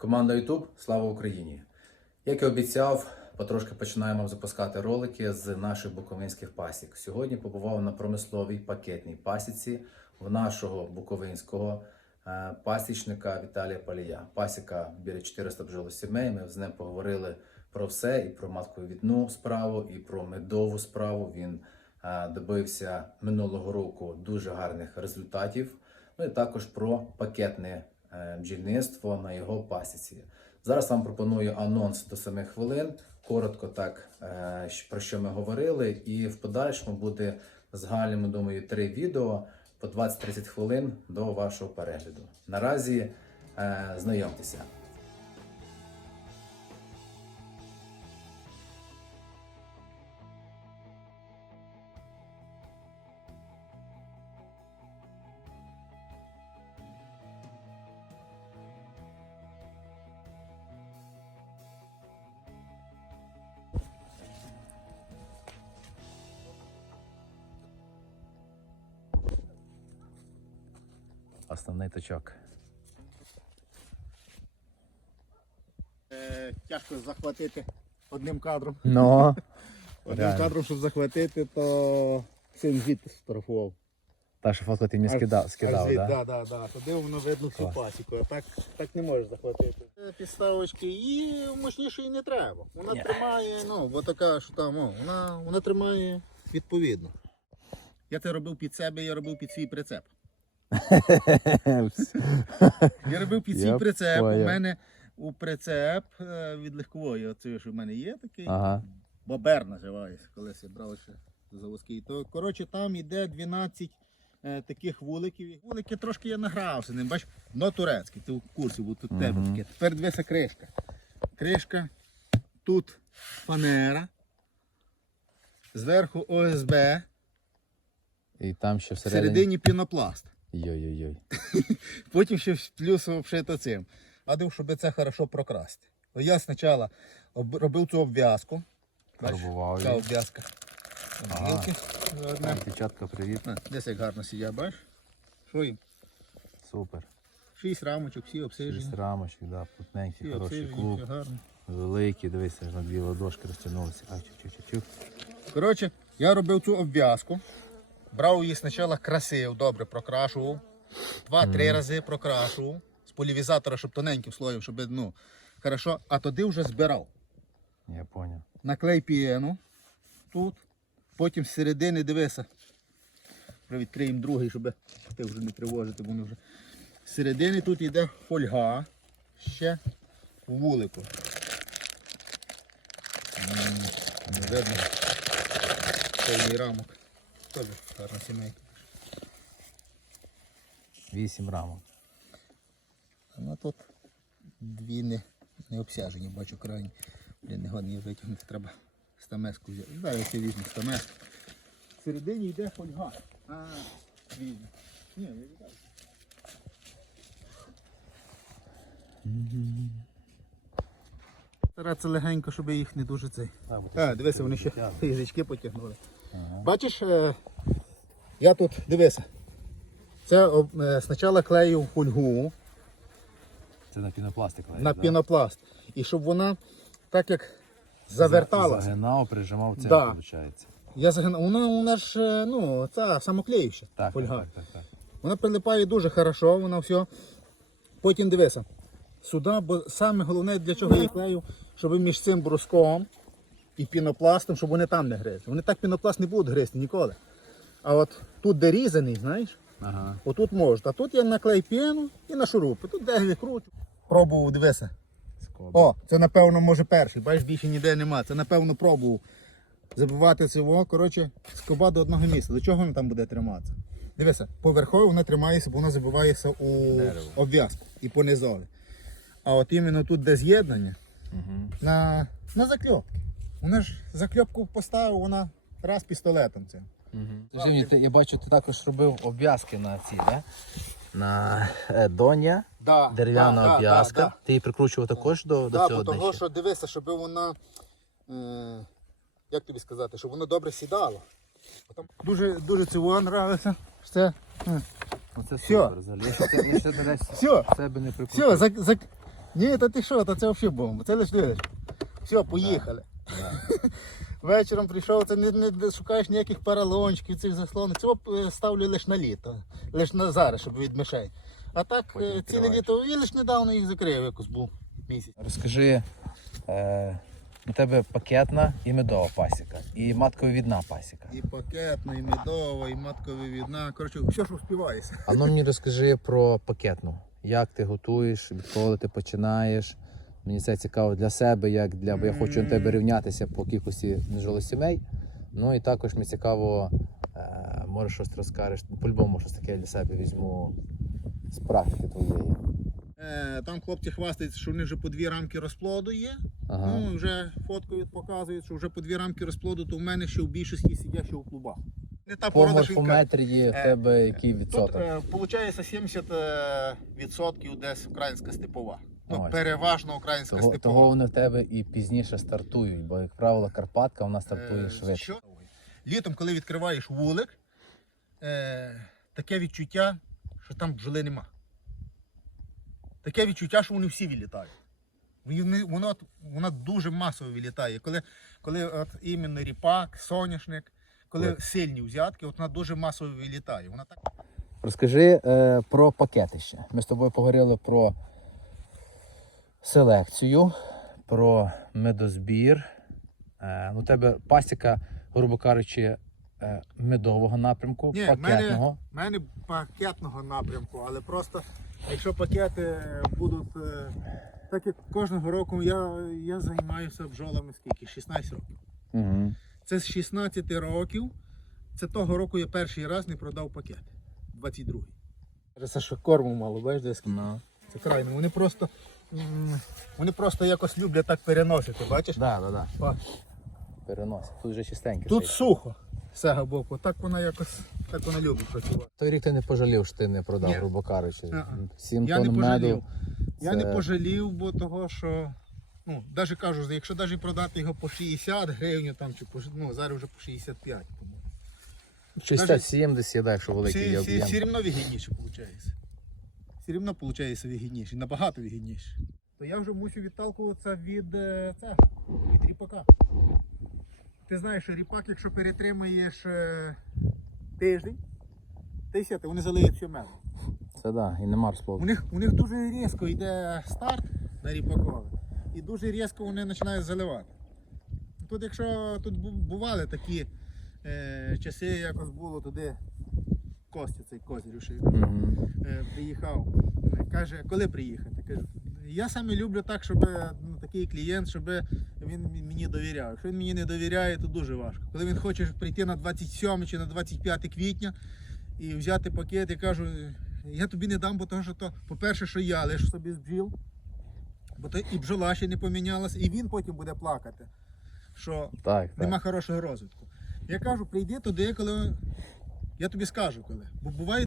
Команда YouTube Слава Україні! Як і обіцяв, потрошки починаємо запускати ролики з наших буковинських пасік. Сьогодні побував на промисловій пакетній пасіці в нашого буковинського е, пасічника Віталія Палія. Пасіка біля 400 бджолосімей. Ми з ним поговорили про все: і про матковідну справу, і про медову справу. Він е, добився минулого року дуже гарних результатів. Ну і також про пакетне бджільництво на його пасіці. Зараз вам пропоную анонс до 7 хвилин. Коротко так е, про що ми говорили, і в подальшому буде загальному, думаю, три відео по 20-30 хвилин до вашого перегляду. Наразі е, знайомтеся. Основний точок. Е, тяжко захватити одним кадром. Ну, Одним Реально. кадром, щоб захватити, то син звідти сфотографував. та що фото ти мені скидав, скидав звідти, да? да, да, да. Туди воно видно всю Клас. пасіку, а так, так не можеш захватити. Е, Підставочки і мощніше і не треба. Вона Ні. тримає, ну, бо така, що там, о, вона, вона тримає відповідно. Я це робив під себе, я робив під свій прицеп. Я робив під свій прицеп. У мене у прицеп е, від легкової, оце, що в мене є такий. Ага. Бобер називається, колись я брав ще заводський. То коротше там іде 12 е, таких вуликів. Вулики трошки я награвся ним. Бач, дно турецьке, ти в курсі, бо тут тебе таке. Тепер дивися кришка. Кришка, тут фанера, зверху ОСБ, І там ще всередині. всередині пінопласт. Йой-йой-йой. Потім ще плюс обшито цим. Гадав, щоб це хорошо прокрасти. То я спочатку робив цю обв'язку. Фарбував Така обв'язка. Ага. Дівчатка, привіт. Десь як гарно сидять, бачиш? Що їм? Супер. Шість рамочок, всі Шість обсижені. рамочок, да, плотненький, хороший клуб. гарно. Великий, дивися, на дві ладошки розтягнувся. А, чух-чух-чух. Коротше, я робив цю обв'язку. Брав її спочатку красив, добре прокрашував. Два-три рази прокрашував. З полівізатора, щоб тоненьким слоєм, щоб ну, хорошо. А тоді вже збирав. Я поняв. Наклей піну тут. Потім з середини дивися. Відкриємо другий, щоб ти вже не тривожити, бо вони вже. З середини тут йде фольга. Ще в вулику. Не видно. Повний рамок. Теж гарна сімейка. Вісім рамок. Ну тут дві не, не обсяжені, бачу крайні. Блін, не годні витягнути, треба стамеску взяти. Дай я ще візьму стамеску. В середині йде фольга. А, візьму. Ні, не віддай. Старатися легенько, щоб їх не дуже цей. А, дивися, вони ще язички потягнули. Бачиш, е, я тут, дивися. Це е, спочатку клею фольгу, Це на пінопластик. лежить, на да? пінопласт. І щоб вона так як заверталася. Загинав, прижимав це, Да. виходить. Я загина... Вона, вона ж е, ну, ця самоклеюча Так, фольга. так, так, так, так. Вона прилипає дуже хорошо, вона все. Потім дивися. Сюди, бо саме головне для чого я її клею, щоб між цим бруском і пінопластом, щоб вони там не гризли. Вони так пінопласт не будуть гризти ніколи. А от тут, де різаний, знаєш, Ага. отут можуть. А тут я наклею піну і на шурупи. Тут де викручу. Пробував, дивися. О, це напевно може перший, бачиш, більше ніде нема. Це напевно пробував забивати цього. Коротше, скоба до одного місця. До чого вона там буде триматися? Дивися, поверхово вона тримається, бо вона забивається у обв'язку і по низові. А от іменно тут, де з'єднання, Угу. на, на закльопки. Вона ж закльопку поставив, вона раз пістолетом це. Мені, ти, я бачу, ти також робив обв'язки на ці, да? На е, доня, Да, дерев'яна да, да, обв'язка. да, да. Ти її прикручував також до, до цього того, днища? що дивися, щоб вона, е, як тобі сказати, щоб воно добре сідало. Потім Дуже, дуже цього нравиться. Все. е, Оце Всьо. супер взагалі. Я ще, я ще Все. себе не Все, зак, зак, Ні, та ти що, та це взагалі бомба. Це лише дивиш. Все, поїхали. Вечором прийшов, це не, не шукаєш ніяких паралончиків, цих заслонок. Цього е, ставлю лише на літо. Лише на зараз, щоб від мишей. А так Потім е, ціле літо і лише недавно їх закрив, якось був місяць. Розкажи, е, у тебе пакетна і медова пасіка, і матковідна пасіка. І пакетна, і медова, і матковивідна. Коротше, все, що вспівається. А ну мені розкажи про пакетну. Як ти готуєш, відколи ти починаєш. Мені це цікаво для себе, як для, бо я хочу на тебе рівнятися по кількості сімей. Ну і також мені цікаво, е, може щось розкажеш. По-любому щось таке для себе візьму з практики твоєї. Е, там хлопці хвастаються, що вони вже по дві рамки розплоду є. Ага. Ну, вже фоткою показують, що вже по дві рамки розплоду, то в мене ще в більшості сидять ще у клубах. Не та По порода, морфометрії в Е, тебе який відсоток? е, виходить 70 е, відсотків десь українська степова. Ну, Ось. переважно українська Того, степова. того вони в тебе і пізніше стартують, бо, як правило, Карпатка вона Е, стартує швидше. що? Літом, коли відкриваєш вулик, е, таке відчуття, що там бджоли нема. Таке відчуття, що вони всі вилітають. Вони- Воно, вона дуже масово вилітає. Коли, коли от іменно ріпак, соняшник, коли Так. сильні взятки, от вона дуже масово вилітає. Вона так Розкажи е, про пакетище. Ми з тобою поговорили про селекцію, про медозбір. Е, ну, у тебе пасіка, грубо кажучи, е, медового напрямку, Ні, пакетного. мене, в мене пакетного напрямку, але просто якщо пакети будуть. е, Так як кожного року я, я займаюся бджолами скільки? 16 років. Угу. Це з 16 років. Це того року я перший раз не продав пакет. 22-й. Це що корму мало, бачиш, десь Ну. це крайно. Вони просто. Вони просто якось люблять так переносити, бачиш? Да, да, да. Ба. Переносить. Тут вже чистеньке. Тут стоїть. сухо з цього боку. Так вона якось так вона любить працювати. Той рік ти не пожалів, що ти не продав, Ні. грубо кажучи. Сім Я не пожалів. меду. Я це- не пожалів, бо того, що. Ну, навіть кажу, якщо навіть продати його по 60 гривень, там, чи по, ну, зараз вже по 65. по-моєму. 60-70, да, якщо великий об'єм. все рівно вигідніше виходить. Все рівно виходить вигідніше, набагато вигідніше. То я вже мусив відталкуватися від е, цього, від ріпака. Ти знаєш, що ріпак, якщо перетримаєш е, тиждень, ти сяти, вони залиють все медом. Це да, і нема розплоду. У них, у них дуже різко йде старт на ріпакові, і дуже різко вони починають заливати. Тут, якщо тут бували такі е, часи, якось було туди Костя, цей Козирюший, Угу. е, приїхав. Каже, коли приїхати? Кажу, я саме люблю так, щоб ну, такий клієнт, щоб він мені довіряв. Якщо він мені не довіряє, то дуже важко. Коли він хоче прийти на 27 чи на 25 квітня і взяти пакет, я кажу, я тобі не дам, бо того, що то, по-перше, що я лишу собі з бджіл, бо то і бджола ще не помінялася, і він потім буде плакати, що Так, так. нема хорошого розвитку. Я кажу, прийди туди, коли я тобі скажу коли. Бо буває